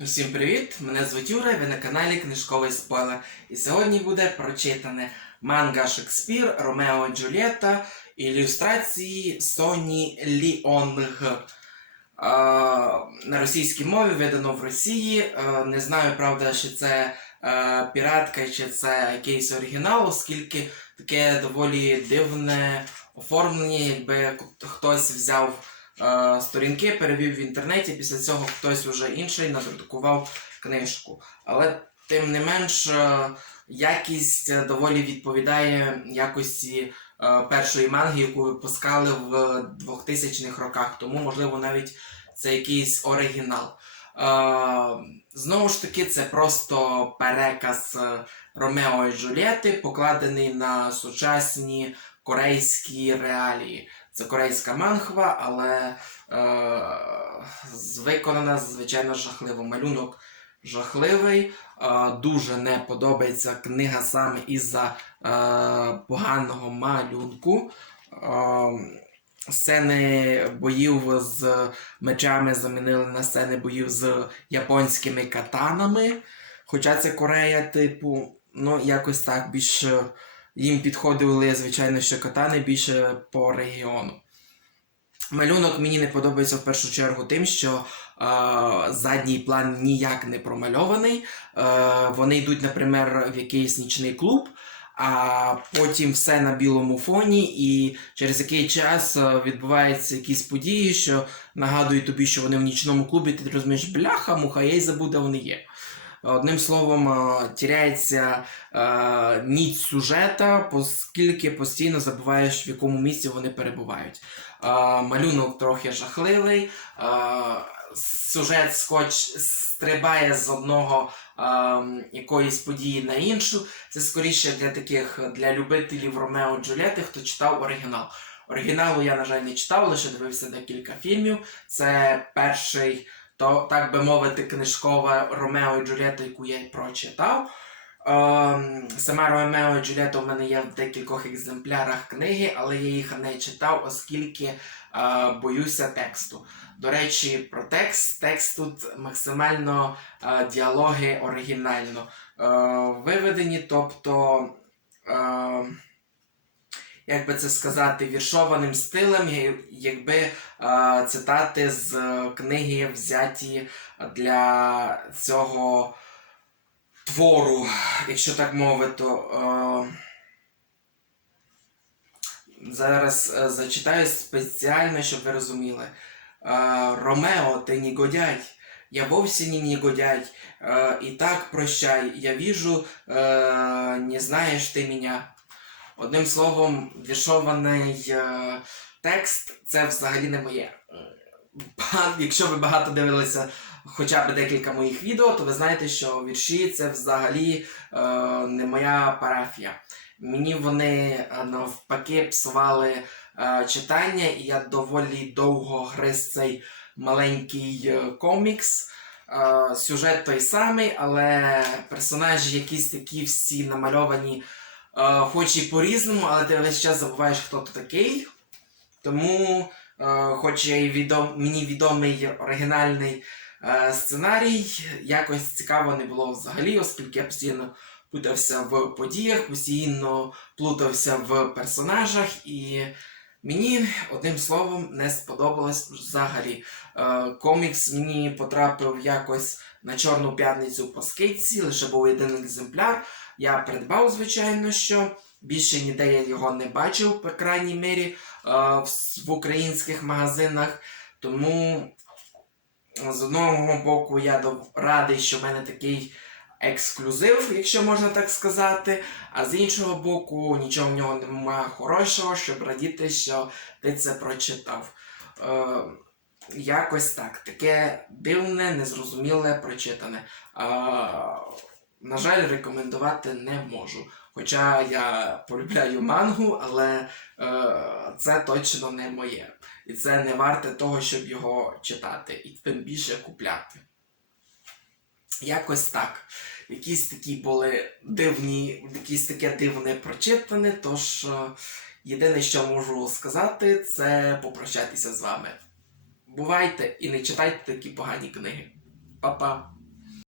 Усім привіт! Мене звуть Юра, ви на каналі Книжковий Спойлер. І сьогодні буде прочитане манга Шекспір, Ромео і ілюстрації Соні Ліонг. Е, на російській мові видано в Росії. Е, не знаю, правда, чи це е, піратка, чи це якийсь оригінал, оскільки таке доволі дивне оформлення, якби хтось взяв е, сторінки, перевів в інтернеті, після цього хтось уже інший надрукував книжку. Але тим не менш, е, якість доволі відповідає якості е, першої манги, яку випускали в 2000-х роках, тому, можливо, навіть це якийсь оригінал. Знову ж таки, це просто переказ Ромео і Джульєти, покладений на сучасні корейські реалії. Це корейська манхва, але е, виконана, звичайно, жахливо. Малюнок жахливий. Е, дуже не подобається книга саме із-за е, поганого малюнку. Е, сцени боїв з мечами замінили на сцени боїв з японськими катанами. Хоча це Корея, типу, ну якось так більше їм підходили, звичайно, що катани більше по регіону. Малюнок мені не подобається в першу чергу тим, що е, задній план ніяк не промальований. Е, вони йдуть, наприклад, в якийсь нічний клуб, а потім все на білому фоні, і через який час е, відбуваються якісь події, що нагадують тобі, що вони в нічному клубі, ти розумієш, бляха, муха, я й забув, вони є. Одним словом, е, тіряється е, ніч сюжета, оскільки постійно забуваєш, в якому місці вони перебувають. Е, малюнок трохи жахливий, е, сюжет скотч стрибає з одного е, якоїсь події на іншу. Це скоріше для таких для любителів Ромео і хто читав оригінал. Оригіналу я, на жаль, не читав, лише дивився декілька фільмів. Це перший, то, так би мовити, книжкова Ромео і Джульєта, яку я й прочитав. Ем, сама Ромео і Джульєта у мене є в декількох екземплярах книги, але я їх не читав, оскільки е, боюся тексту. До речі, про текст. Текст тут максимально е, діалоги оригінально е, виведені, тобто. Е, як би це сказати, віршованим стилем, якби е, цитати з е, книги взяті для цього твору, якщо так мовити. Е, зараз е, зачитаю спеціально, щоб ви розуміли. Е, Ромео, ти негодяй. Я вовсе не негодяй. Э, и так прощай. Я вижу, э, не знаєш ти меня. Одним словом, вішований е, текст це взагалі не моє. Е, Якщо ви багато дивилися хоча б декілька моїх відео, то ви знаєте, що вірші це взагалі е, не моя парафія. Мені вони е, навпаки псували е, читання, і я доволі довго гриз цей маленький комікс. Е, сюжет той самий, але персонажі якісь такі всі намальовані хоч і по-різному, але ти весь час забуваєш, хто ти такий. Тому, е, хоч і відом, мені відомий оригінальний е, сценарій, якось цікаво не було взагалі, оскільки я постійно путався в подіях, постійно плутався в персонажах, і мені одним словом не сподобалось взагалі. Е, комікс мені потрапив якось на Чорну п'ятницю по скидці, лише був один екземпляр. Я придбав, звичайно, що більше ніде я його не бачив, по крайній мірі, е, в, українських магазинах. Тому з одного боку я радий, що в мене такий ексклюзив, якщо можна так сказати. А з іншого боку, нічого в нього немає хорошого, щоб радіти, що ти це прочитав. Якось так. Таке дивне, незрозуміле, прочитане. Е, на жаль, рекомендувати не можу. Хоча я полюбляю мангу, але е, це точно не моє. І це не варте того, щоб його читати, і тим більше купляти. Якось так. Якісь такі були дивні, якісь таке дивне прочитане. Тож е, єдине, що можу сказати, це попрощатися з вами. Бувайте і не читайте такі погані книги. Па-па!